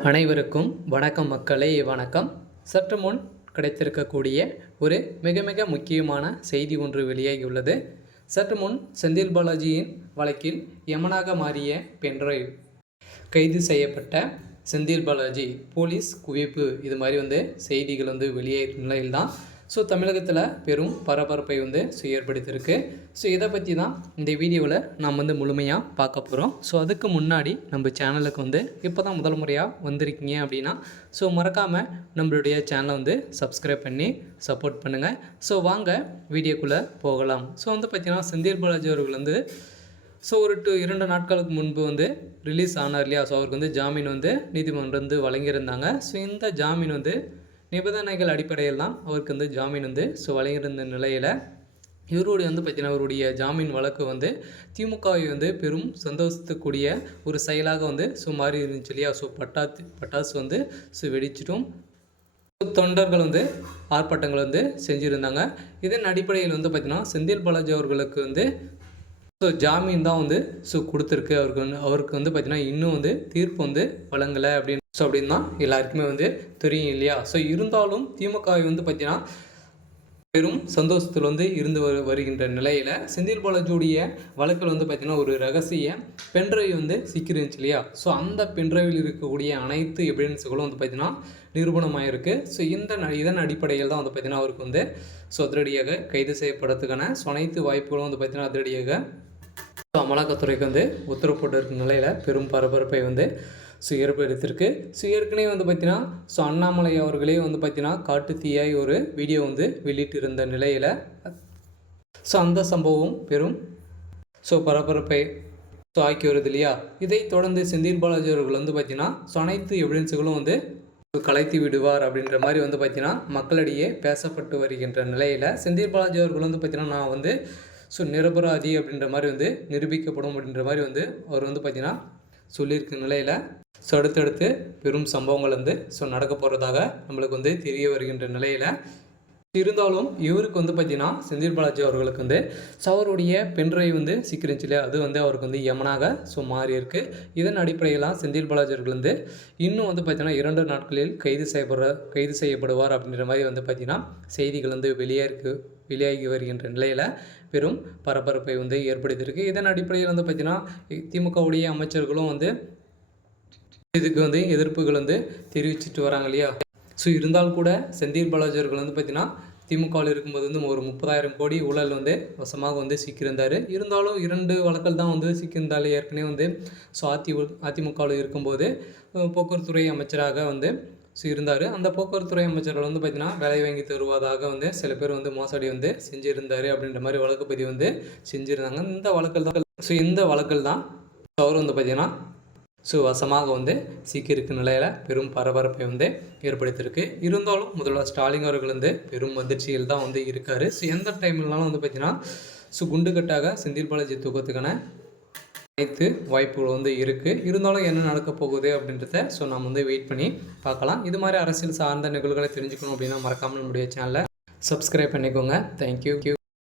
அனைவருக்கும் வணக்கம் மக்களே, வணக்கம். சற்று முன் கிடைத்திருக்கக்கூடிய ஒரு மிக மிக முக்கியமான செய்தி ஒன்று வெளியாகியுள்ளது. சற்று முன் செந்தில் பாலாஜியின் வழக்கில் யமனாக மாறிய பென்ட்ரைவ், கைது செய்யப்பட்ட செந்தில் பாலாஜி, போலீஸ் குவிப்பு, இது மாதிரி செய்திகள் வெளியேறும் நிலையில்தான் தமிழகத்தில் பெரும் பரபரப்பை ஏற்படுத்தியிருக்கு. இதை பற்றி தான் இந்த வீடியோவில் நாம் முழுமையாக பார்க்க போகிறோம். அதுக்கு முன்னாடி நம்ம சேனலுக்கு இப்போ தான் முதல் முறையாக வந்திருக்கீங்க அப்படின்னா மறக்காமல் நம்மளுடைய சேனலை சப்ஸ்கிரைப் பண்ணி சப்போர்ட் பண்ணுங்கள். வாங்க வீடியோக்குள்ளே போகலாம். பார்த்தீங்கன்னா செந்தில் பாலாஜி அவர்கள் ஒரு 2 நாட்களுக்கு முன்பு ரிலீஸ் ஆனார் இல்லையா. அவருக்கு ஜாமீன் நீதிமன்றம் வழங்கியிருந்தாங்க. இந்த ஜாமீன் நிபந்தனைகள் அடிப்படையில் தான் அவருக்கு ஜாமீன் வழங்கியிருந்த நிலையில் இவருடைய பார்த்தீங்கன்னா அவருடைய ஜாமீன் வழக்கு திமுகவை பெரும் சந்தோஷத்துக்கூடிய ஒரு செயலாக மாறி இருந்துச்சு இல்லையா. பட்டாசு வெடிச்சிட்டும் தொண்டர்கள் ஆர்ப்பாட்டங்கள் செஞ்சுருந்தாங்க. இதன் அடிப்படையில் பார்த்தீங்கன்னா செந்தில் பாலாஜி அவர்களுக்கு ஜாமீன் தான் கொடுத்துருக்கு. அவருக்கு பார்த்தீங்கன்னா இன்னும் தீர்ப்பு வழங்கலை அப்படின்னு தான் எல்லாருக்குமே தெரியும் இல்லையா. இருந்தாலும் திமுகவை பார்த்தீங்கன்னா பெரும் சந்தோஷத்தில் இருந்து வருகின்ற நிலையில் செந்தில் பாலாஜியுடைய வழக்கில் பார்த்தீங்கன்னா ஒரு ரகசிய பென்ட்ரைவ் சிக்கிருந்துச்சு இல்லையா. அந்த பென்ட்ரைவில் இருக்கக்கூடிய அனைத்து எவிடன்ஸுகளும் பார்த்தீங்கன்னா நிரூபணமாயிருக்கு. இதன் அடிப்படையில் தான் பார்த்தீங்கன்னா அவருக்கு அதிரடியாக கைது செய்யப்படுறதுக்கான அனைத்து வாய்ப்புகளும் பார்த்தீங்கன்னா அதிரடியாக அமலாக்கத்துறைக்கு உத்தரவு போட்டிருக்க நிலையில் பெரும் பரபரப்பை ஏற்படுத்தியிருக்கு. ஏற்கனவே பார்த்தீங்கன்னா அண்ணாமலை அவர்களே பார்த்தீங்கன்னா காட்டு தீயாய் ஒரு வீடியோ வெளியிட்டிருந்த நிலையில் அந்த சம்பவம் பெரும் பரபரப்பை ஆக்கி வருது இல்லையா. இதை தொடர்ந்து செந்தில் பாலாஜி அவர்கள் பார்த்தீங்கன்னா அனைத்து எவிடன்ஸுகளும் கலைத்து விடுவார் அப்படின்ற மாதிரி பார்த்தீங்கன்னா மக்களிடையே பேசப்பட்டு வருகின்ற நிலையில் செந்தில் பாலாஜி அவர்கள் பார்த்தீங்கன்னா நான் நிரபராதி அப்படின்ற மாதிரி நிரூபிக்கப்படும் அப்படின்ற மாதிரி அவர் பார்த்தீங்கன்னா சொல்லியிருக்க நிலையில் அடுத்தடுத்து பெரும் சம்பவங்கள் நடக்க போகிறதாக நம்மளுக்கு தெரிய வருகின்ற நிலையில் இருந்தாலும் இவருக்கு பார்த்தீங்கன்னா செந்தில் பாலாஜி அவர்களுக்கு அவருடைய பென்ட்ரைவ் சிக்கிருந்துச்சு இல்லையா. அது அவருக்கு யமனாக மாறி இருக்குது. இதன் அடிப்படையில் செந்தில் பாலாஜி அவர்கள் இன்னும் பார்த்தீங்கன்னா 2 நாட்களில் கைது செய்யப்படுவார் அப்படின்ற மாதிரி பார்த்தீங்கன்னா செய்திகள் வெளியாகி வருகின்ற நிலையில் பெரும் பரபரப்பை ஏற்படுத்தியிருக்கு. இதன் அடிப்படையில் பார்த்தீங்கன்னா திமுகவுடைய அமைச்சர்களும் இதுக்கு எதிர்ப்புகள் தெரிவிச்சிட்டு வராங்க இல்லையா. இருந்தாலும் கூட செந்தில் பாலாஜி அவர்கள் பார்த்தீங்கன்னா திமுகவில் இருக்கும்போது ஒரு 30,000 கோடி ஊழல் வசமாக சிக்கியிருந்தார். இருந்தாலும் 2 வழக்கில் தான் சிக்கியிருந்தாலே ஏற்கனவே அதிமுகவில் இருக்கும்போது போக்குவரத்துறை அமைச்சராக இருந்தார். அந்த போக்குவரத்துறை அமைச்சர்கள் பார்த்தீங்கன்னா வேலை வாங்கி தருவதாக சில பேர் மோசடி செஞ்சுருந்தார் அப்படின்ற மாதிரி வழக்கு பதிவு செஞ்சுருந்தாங்க. இந்த வழக்கில் தான் அவர் பார்த்தீங்கன்னா வசமாக சிக்கியிருக்க நிலையில் பெரும் பரபரப்பை ஏற்படுத்தியிருக்கு. இருந்தாலும் முதல்வர் ஸ்டாலின் அவர்கள் பெரும் அதிர்ச்சியில் தான் இருக்கார். எந்த டைம்லனாலும் பார்த்தீங்கன்னா குண்டுகட்டாக செந்தில் பாலாஜி தூக்கத்துக்கான அனைத்து வாய்ப்புகள் இருக்குது. இருந்தாலும் என்ன நடக்க போகுது அப்படின்றத நாம் வெயிட் பண்ணி பார்க்கலாம். இது மாதிரி அரசியல் சார்ந்த நிகழ்வுகளை தெரிஞ்சுக்கணும் அப்படின்னா மறக்காமல் நம்முடைய சேனலை சப்ஸ்கிரைப் பண்ணிக்கோங்க. தேங்க்யூ.